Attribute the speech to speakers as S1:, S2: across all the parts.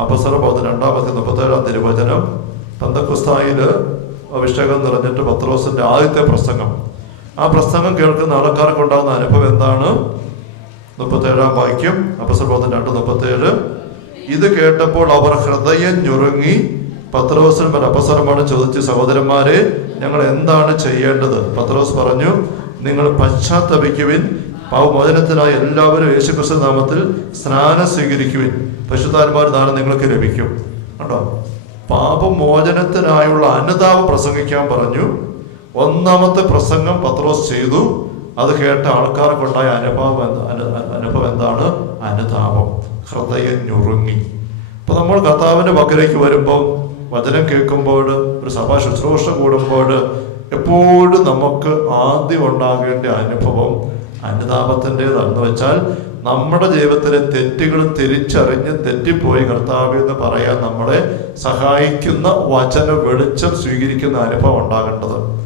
S1: അപസര ബോധം രണ്ടാമത്തെ മുപ്പത്തേഴാം തിരുവചനം പന്തക്കുസ്തായിൽ അഭിഷേകം നിറഞ്ഞിട്ട് പത്രോസിന്റെ ആദ്യത്തെ പ്രസംഗം. ആ പ്രസംഗം കേൾക്കുന്ന ആൾക്കാർക്ക് ഉണ്ടാകുന്ന അനുഭവം എന്താണ്? മുപ്പത്തേഴാം വാക്യം അപസര ബോധം രണ്ട് മുപ്പത്തേഴ്. ഇത് കേട്ടപ്പോൾ അവർ ഹൃദയം ഞുറുങ്ങി പത്രോസിന് ഒരു അപസരമാണ് ചോദിച്ച് സഹോദരന്മാരെ ഞങ്ങൾ എന്താണ് ചെയ്യേണ്ടത്? പത്രോസ് പറഞ്ഞു നിങ്ങൾ പശ്ചാത്തപിക്കുവിൻ പാവമോചനത്തിനായി എല്ലാവരും യേശുക്രിസ്തു നാമത്തിൽ സ്നാനം സ്വീകരിക്കുവിൻ. പശുതാന്മാർ ദാനം നിങ്ങൾക്ക് ലഭിക്കും. കണ്ടോ? പാപമോചനത്തിനായുള്ള അനുതാപം പ്രസംഗിക്കാൻ പറഞ്ഞു. ഒന്നാമത്തെ പ്രസംഗം പത്രോസ് ചെയ്തു. അത് കേട്ട ആൾക്കാർക്കുണ്ടായ അനുഭവം അനുഭവം എന്താണ്? അനുതാപം. ഹൃദയം ഞുറുങ്ങി. അപ്പൊ നമ്മൾ കർത്താവിന്റെ പക്കലേക്ക് വരുമ്പോൾ വചനം കേൾക്കുമ്പോൾ ഒരു സഭാ ശുശ്രൂഷ കൂടുമ്പോൾ എപ്പോഴും നമുക്ക് ആദ്യം ഉണ്ടാകേണ്ട അനുഭവം അനുതാപത്തിന്റെതാണെന്ന് വെച്ചാൽ നമ്മുടെ ജീവിതത്തിലെ തെറ്റുകൾ തിരിച്ചറിഞ്ഞ് തെറ്റിപ്പോയി. കർത്താവ് എന്ന് പറയാൻ നമ്മളെ സഹായിക്കുന്ന വചന വെളിച്ചം സ്വീകരിക്കുന്ന അനുഭവം ഉണ്ടാകേണ്ടത്.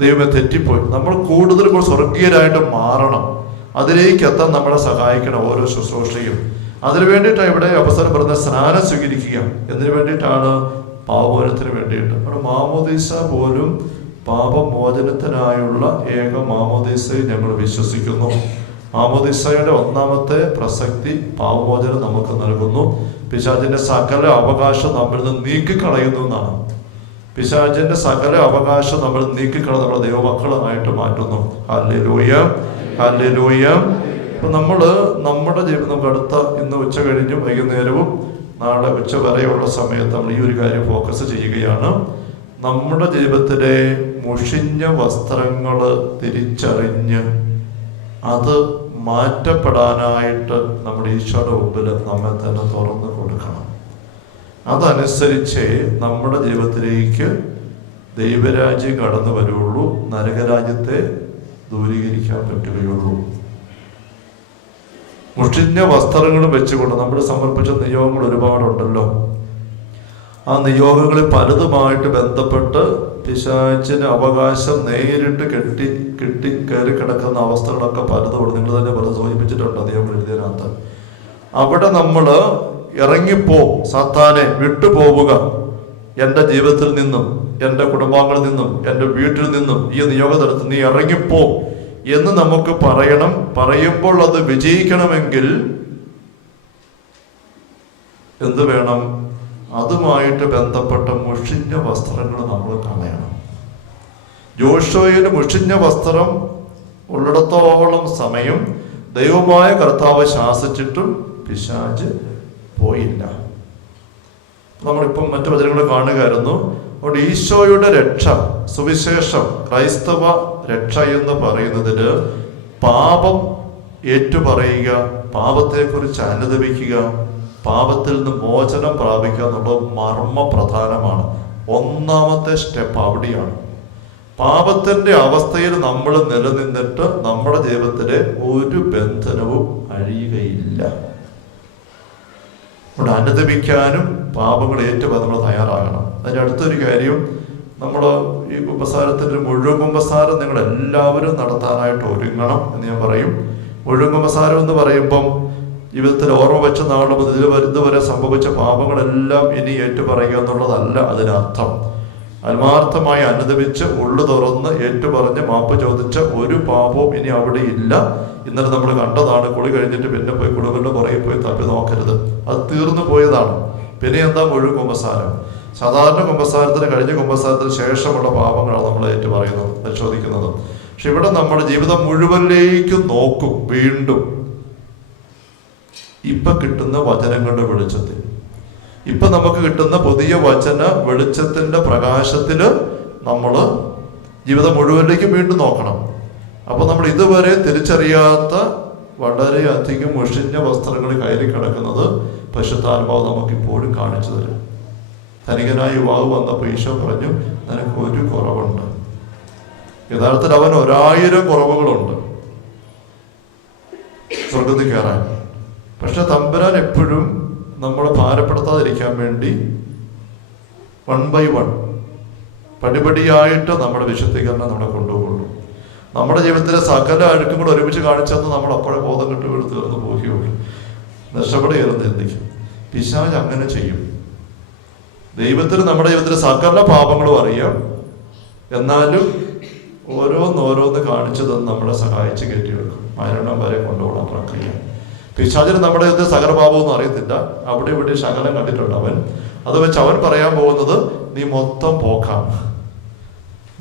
S1: ദൈവമേ തെറ്റിപ്പോയി. നമ്മൾ കൂടുതൽ സ്വർഗീയരായിട്ട് മാറണം. അതിലേക്ക് എത്താൻ നമ്മളെ സഹായിക്കണം ഓരോ ശുശ്രൂഷയും. അതിനു വേണ്ടിയിട്ടാണ് ഇവിടെ അവസരം പറഞ്ഞ സ്നാനം സ്വീകരിക്കുക. എന്തിനു വേണ്ടിയിട്ടാണ്? പാവോനത്തിന് വേണ്ടിയിട്ട്. അവിടെ മാമോദീസ പോലും പാപമോചനത്തിനായുള്ള ഏക മാമോദീസയിൽ ഞങ്ങൾ വിശ്വസിക്കുന്നു. മാമോദീസയുടെ ഒന്നാമത്തെ പ്രസക്തി പാപമോചനം നമുക്ക് നൽകുന്നു. പിശാചിന്റെ സകല അവകാശം നമ്മിൽ നിന്ന് നീക്കിക്കളയുന്നു എന്നാണ്. പിശാചിന്റെ സകല അവകാശം നമ്മൾ നീക്കിക്കള നമ്മുടെ ദൈവമക്കളായിട്ട് മാറ്റുന്നു. ഹല്ലേലൂയ ഹല്ലേലൂയ. അപ്പൊ നമ്മൾ നമ്മുടെ ജീവിതം നമുക്ക് അടുത്ത ഇന്ന് ഉച്ച കഴിഞ്ഞും വൈകുന്നേരവും നാളെ ഉച്ച വരെയുള്ള സമയത്ത് നമ്മൾ ഈ ഒരു കാര്യം ഫോക്കസ് ചെയ്യുകയാണ്. നമ്മുടെ ജീവിതത്തിലെ മുഷിഞ്ഞ വസ്ത്രങ്ങൾ തിരിച്ചറിഞ്ഞ് അത് മാറ്റപ്പെടാനായിട്ട് നമ്മുടെ ഈശോയുടെ മുമ്പിൽ നമ്മെ തന്നെ തുറന്നു കൊടുക്കണം. അതനുസരിച്ച് നമ്മുടെ ജീവിതത്തിലേക്ക് ദൈവരാജ്യം കടന്നു വരുള്ളൂ നരകരാജ്യത്തെ ദൂരീകരിക്കാൻ പറ്റുകയുള്ളൂ. മുഷിഞ്ഞ വസ്ത്രങ്ങൾ വെച്ചുകൊണ്ട് നമ്മൾ സമർപ്പിച്ച നിയോഗങ്ങൾ ഒരുപാടുണ്ടല്ലോ. ആ നിയോഗങ്ങളിൽ പലതുമായിട്ട് ബന്ധപ്പെട്ട് പിശാചിന് അവകാശം നേരിട്ട് കെട്ടി കെട്ടി കയറി കിടക്കുന്ന അവസ്ഥകളൊക്കെ പലതുണ്ട് നിങ്ങൾ തന്നെ പല സൂചിപ്പിച്ചിട്ടുണ്ട് അദ്ദേഹം എഴുതിയതിനകത്ത് അവിടെ നമ്മൾ ഇറങ്ങിപ്പോ സാത്താനെ വിട്ടുപോവുക. എന്റെ ജീവിതത്തിൽ നിന്നും എന്റെ കുടുംബാംഗങ്ങളിൽ നിന്നും എന്റെ വീട്ടിൽ നിന്നും ഈ നിയോഗതലത്തിൽ നീ ഇറങ്ങിപ്പോ എന്ന് നമുക്ക് പറയണം. പറയുമ്പോൾ അത് വിജയിക്കണമെങ്കിൽ എന്ത് വേണം? അതുമായിട്ട് ബന്ധപ്പെട്ട മുഷിഞ്ഞ വസ്ത്രങ്ങൾ നമ്മൾ കളയണം. ജോഷോയിൽ മുഷിഞ്ഞ വസ്ത്രം ഉള്ളിടത്തോളം സമയം ദൈവമായ കർത്താവ് ശാസിച്ചിട്ടും പിശാജ് പോയില്ല. നമ്മളിപ്പം മറ്റു വചനങ്ങൾ കാണുകയായിരുന്നു. അതുകൊണ്ട് ഈശോയുടെ രക്ഷ സുവിശേഷം ക്രൈസ്തവ രക്ഷ എന്ന് പറയുന്നതിന് പാപം ഏറ്റുപറയുക പാപത്തെക്കുറിച്ച് അനുദപിക്കുക പാപത്തിൽ നിന്ന് മോചനം പ്രാപിക്കുക എന്നുള്ളത് മർമ്മ പ്രധാനമാണ് ഒന്നാമത്തെ സ്റ്റെപ്പ് അവിടെയാണ്. പാപത്തിന്റെ അവസ്ഥയിൽ നമ്മൾ നിലനിന്നിട്ട് നമ്മുടെ ജീവിതത്തിലെ ഒരു ബന്ധനവും അഴിയുകയില്ല. നമ്മുടെ അനുദപിക്കാനും പാപങ്ങൾ ഏറ്റവും നമ്മൾ തയ്യാറാകണം. അതിന്റെ അടുത്തൊരു കാര്യം നമ്മൾ ഈ കുമ്പസാരത്തിന്റെ മുഴുവൻ കുമ്പസാരം നിങ്ങൾ എല്ലാവരും നടത്താനായിട്ട് ഒരുങ്ങണം എന്ന് ഞാൻ പറയും. മുഴുവൻ കുമ്പസാരം എന്ന് പറയുമ്പം ജീവിതത്തിൽ ഓർമ്മ വെച്ച നാൾ മുതൽ വരുന്നവരെ സംഭവിച്ച പാപങ്ങളെല്ലാം ഇനി ഏറ്റുപറയുക എന്നുള്ളതല്ല അതിനർത്ഥം. ആത്മാർത്ഥമായി അനുദപിച്ച് ഉള്ളു തുറന്ന് ഏറ്റുപറഞ്ഞ് മാപ്പ് ചോദിച്ച ഒരു പാപവും ഇനി അവിടെ ഇല്ല ഇന്നലെ നമ്മൾ കണ്ടതാണ് കുളി കഴിഞ്ഞിട്ട് പിന്നെ പോയി കുളികളുടെ പുറകെ പോയി തപ്പി നോക്കരുത്. അത് തീർന്നു പോയതാണ്. പിന്നെ എന്താ മുഴുവൻ കുമ്പസാരം? സാധാരണ കുമ്പസാരത്തിന് കഴിഞ്ഞ കുമ്പസാരത്തിന് ശേഷമുള്ള പാപങ്ങളാണ് നമ്മൾ ഏറ്റുപറയുന്നത് പരിശോധിക്കുന്നത്. പക്ഷെ ഇവിടെ നമ്മുടെ ജീവിതം മുഴുവനിലേക്കും നോക്കും വീണ്ടും. ഇപ്പൊ കിട്ടുന്ന വചനങ്ങളുടെ വെളിച്ചത്തിൽ. ഇപ്പം നമുക്ക് കിട്ടുന്ന പുതിയ വചന വെളിച്ചത്തിന്റെ പ്രകാശത്തിൽ നമ്മൾ ജീവിതം മുഴുവനിലേക്കും വീണ്ടും നോക്കണം. അപ്പോൾ നമ്മൾ ഇതുവരെ തിരിച്ചറിയാത്ത വളരെയധികം മുഷിഞ്ഞ വസ്ത്രങ്ങൾ കയറി കിടക്കുന്നത് പശുത്താത്മാവ് നമുക്ക് ഇപ്പോഴും കാണിച്ചു തരും. ധനികനായ യുവാവ് വന്നപ്പോൾ ഈശോ പറഞ്ഞു നിനക്ക് ഒരു കുറവുണ്ട്. യഥാർത്ഥത്തിൽ അവൻ ഒരായിരം കുറവുകളുണ്ട്. സ്വർഗത്തിൽ കയറാൻ. പക്ഷെ തമ്പുരാൻ എപ്പോഴും നമ്മളെ ഭാരപ്പെടുത്താതിരിക്കാൻ വേണ്ടി വൺ ബൈ വൺ പടിപടിയായിട്ട് നമ്മുടെ വിശുദ്ധീകരണം നമ്മളെ കൊണ്ടുപോകുള്ളൂ നമ്മുടെ ജീവിതത്തിലെ സകല അഴുക്കും കൂടെ ഒരുമിച്ച് കാണിച്ചെന്ന് നമ്മൾ അപ്പോഴേ ബോധം കിട്ടി വീട് തീർന്നു പോവുകയുള്ളൂ. രക്ഷപ്പെടുകയെന്ന് ചിന്തിക്കും പിശാജ് അങ്ങനെ ചെയ്യും. ദൈവത്തിന് നമ്മുടെ ജീവിതത്തിലെ സകല പാപങ്ങളും അറിയാം. എന്നാലും ഓരോന്നോരോന്ന് കാണിച്ചു തന്ന് നമ്മളെ സഹായിച്ച് കയറ്റിവെക്കും മരണം വരെ കൊണ്ടുപോകണം പ്രക്രിയ. പിശാചിന് നമ്മുടെ ഇത് സകല പാപമൊന്നും അറിയത്തില്ല. അവിടെ ഇവിടെ ശകലം കണ്ടിട്ടുണ്ട് അവൻ. അത് വെച്ച് അവൻ പറയാൻ പോകുന്നത് നീ മൊത്തം പോക്കാണ്.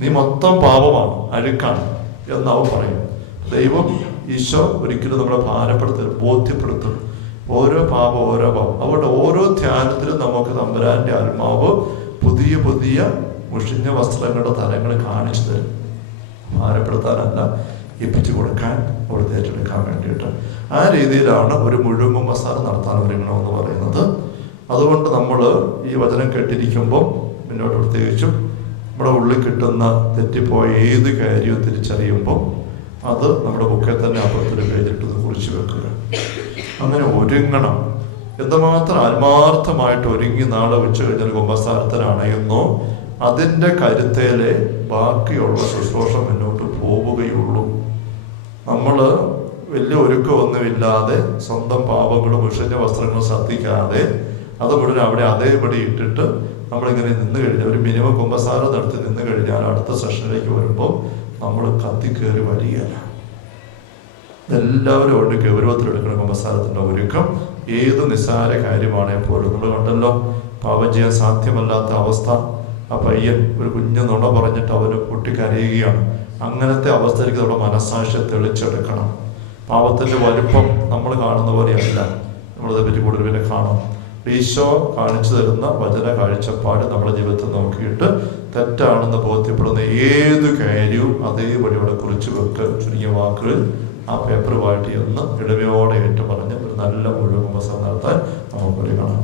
S1: നീ മൊത്തം പാപമാണ്. അഴുക്കാണ്. എന്ന് പറയും. ദൈവം ഈശോ ഒരിക്കലും നമ്മളെ ഭാരപ്പെടുത്തരുത് ബോധ്യപ്പെടുത്തും ഓരോ പാപം ഓരോ പാപം. അതുകൊണ്ട് ഓരോ ധ്യാനത്തിലും നമുക്ക് തമ്പുരാന്റെ ആത്മാവ് പുതിയ പുതിയ മുഷിഞ്ഞ വസ്ത്രങ്ങളുടെ തലങ്ങൾ കാണിച്ചു തരും. ഭാരപ്പെടുത്താനല്ല. ഏൽപ്പിച്ചു കൊടുക്കാൻ അവിടുത്തെ ഏറ്റെടുക്കാൻ വേണ്ടിയിട്ട് ആ രീതിയിലാണ് ഒരു മുഴുവൻ മസാല നടത്താൻ ഒരുങ്ങണമെന്ന് പറയുന്നത്. അതുകൊണ്ട് നമ്മൾ ഈ വചനം കേട്ടിരിക്കുമ്പോൾ മുന്നോട്ട് പ്രത്യേകിച്ചും നമ്മുടെ ഉള്ളിൽ കിട്ടുന്ന തെറ്റിപ്പോയ ഏത് കാര്യവും തിരിച്ചറിയുമ്പോൾ അത് നമ്മുടെ ബുക്കിൽ തന്നെ അപ്പുറത്തൊരു പേജിട്ട് കുറിച്ച് വെക്കുക. അങ്ങനെ ഒരുങ്ങണം. എന്തുമാത്രം ആത്മാർത്ഥമായിട്ട് ഒരുങ്ങി നാളെ ഉച്ച കഴിഞ്ഞാൽ കുമ്പസാരത്തിനാണെന്നോ അതിന്റെ കരുത്തേലെ ബാക്കിയുള്ള ശുശ്രൂഷ മുന്നോട്ട് നമ്മൾ വലിയ ഒരുക്കമൊന്നുമില്ലാതെ സ്വന്തം പാപങ്ങളും വിഷഞ്ഞ വസ്ത്രങ്ങളും ശ്രദ്ധിക്കാതെ അത് മുഴുവൻ അവിടെ അതേപടി ഇട്ടിട്ട് നമ്മളിങ്ങനെ നിന്ന് കഴിഞ്ഞാൽ ഒരു മിനിമം കുമ്പസാരം നടത്തി നിന്ന് കഴിഞ്ഞാൽ അടുത്ത സെഷനിലേക്ക് വരുമ്പോൾ നമ്മൾ കത്തിക്കേറി വരികയല്ല എല്ലാവരും ഉണ്ട് ഗൗരവത്തിലെടുക്കണം കുമ്പസാരത്തിന്റെ ഒരുക്കം. ഏത് നിസ്സാര കാര്യമാണേ പോലും നമ്മൾ കണ്ടല്ലോ. പാപം ചെയ്യാൻ സാധ്യമല്ലാത്ത അവസ്ഥ. ആ പയ്യൻ ഒരു കുഞ്ഞു നുണ പറഞ്ഞിട്ട് അവന് പൊട്ടിക്കരയുകയാണ് അങ്ങനത്തെ അവസ്ഥയിലേക്ക് നമ്മുടെ മനസ്സാക്ഷിയെ തെളിച്ചെടുക്കണം. പാപത്തിന്റെ വലുപ്പം നമ്മൾ കാണുന്ന പോലെയല്ല. നമ്മളതേ പറ്റി കൂടുതൽ പിന്നെ കാണും. ഈശോ കാണിച്ചു തരുന്ന വചന കാഴ്ചപ്പാട് നമ്മുടെ ജീവിതത്തിൽ നോക്കിയിട്ട് തെറ്റാണെന്ന് ബോധ്യപ്പെടുന്ന ഏത് കാര്യവും അതേപടി ഇവിടെ കുറിച്ച് വെക്ക്. ചുരുങ്ങിയ വാക്കുകളിൽ ആ പേപ്പറുമായിട്ട് എന്ന് ഇടവയോടെ ഏറ്റു പറഞ്ഞ് ഒരു നല്ല മുഴുവൻ നടത്താൻ നമുക്ക് ഒരുങ്ങണം